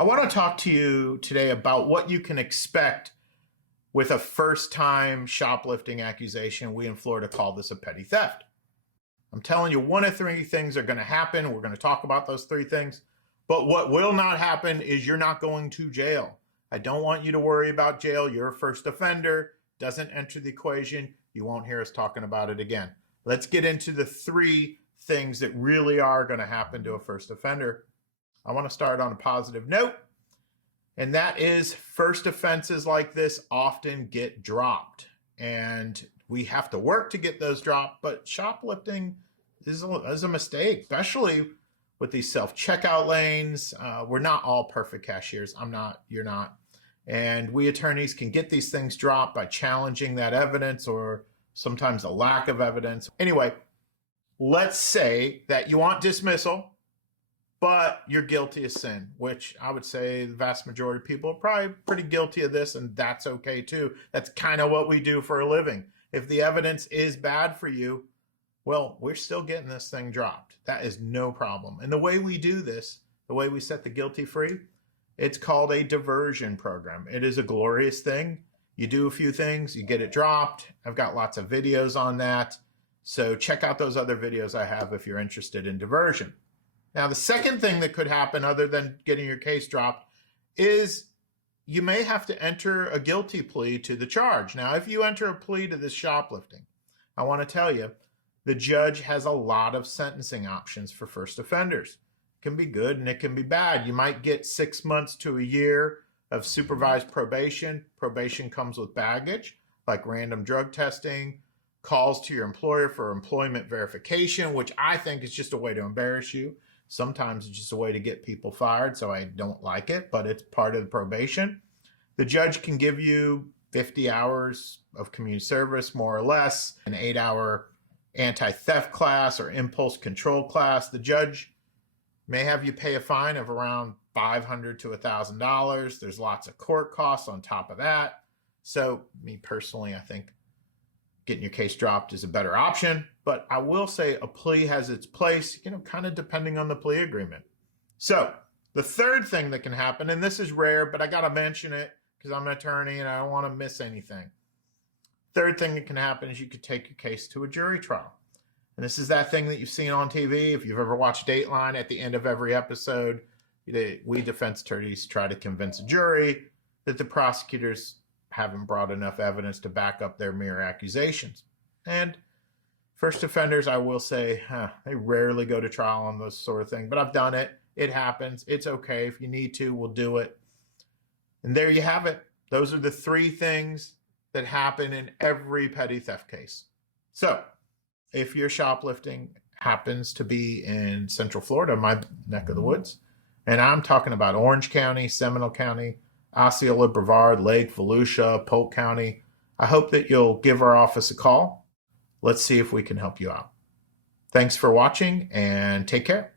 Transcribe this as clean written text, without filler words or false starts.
I want to talk to you today about what you can expect with a first-time shoplifting accusation. We in Florida call this a petty theft. I'm telling you, one of three things are going to happen. We're going to talk about those three things. But what will not happen is you're not going to jail. I don't want you to worry about jail. You're a first offender. Doesn't enter the equation. You won't hear us talking about it again. Let's get into the three things that really are going to happen to a first offender. I want to start on a positive note, and that is first offenses like this often get dropped, and we have to work to get those dropped, but shoplifting is a mistake, especially with these self-checkout lanes. We're not all perfect cashiers. I'm not, you're not. And we attorneys can get these things dropped by challenging that evidence or sometimes a lack of evidence. Anyway, let's say that you want dismissal, but you're guilty of sin, which I would say the vast majority of people are probably pretty guilty of this, and that's okay too. That's kind of what we do for a living. If the evidence is bad for you, well, we're still getting this thing dropped. That is no problem. And the way we do this, the way we set the guilty free, it's called a diversion program. It is a glorious thing. You do a few things, you get it dropped. I've got lots of videos on that. So check out those other videos I have if you're interested in diversion. Now, the second thing that could happen other than getting your case dropped is you may have to enter a guilty plea to the charge. Now, if you enter a plea to this shoplifting, I want to tell you, the judge has a lot of sentencing options for first offenders. It can be good and it can be bad. You might get 6 months to a year of supervised probation. Probation comes with baggage, like random drug testing, calls to your employer for employment verification, which I think is just a way to embarrass you. Sometimes it's just a way to get people fired, so I don't like it, but it's part of the probation. The judge can give you 50 hours of community service, more or less, an 8-hour anti-theft class or impulse control class. The judge may have you pay a fine of around $500 to $1,000. There's lots of court costs on top of that. So me personally, I think getting your case dropped is a better option, but I will say a plea has its place, kind of depending on the plea agreement. So the third thing that can happen, and this is rare, but I got to mention it because I'm an attorney and I don't want to miss anything. Third thing that can happen is you could take your case to a jury trial. And this is that thing that you've seen on TV. If you've ever watched Dateline, at the end of every episode, we defense attorneys try to convince a jury that the prosecutors haven't brought enough evidence to back up their mere accusations. And first offenders, I will say, they rarely go to trial on this sort of thing, but I've done it. It happens. It's okay. If you need to, we'll do it. And there you have it. Those are the three things that happen in every petty theft case. So if your shoplifting happens to be in Central Florida, my neck of the woods, and I'm talking about Orange County, Seminole County, Osceola, Brevard, Lake, Volusia, Polk County, I hope that you'll give our office a call. Let's see if we can help you out. Thanks for watching and take care.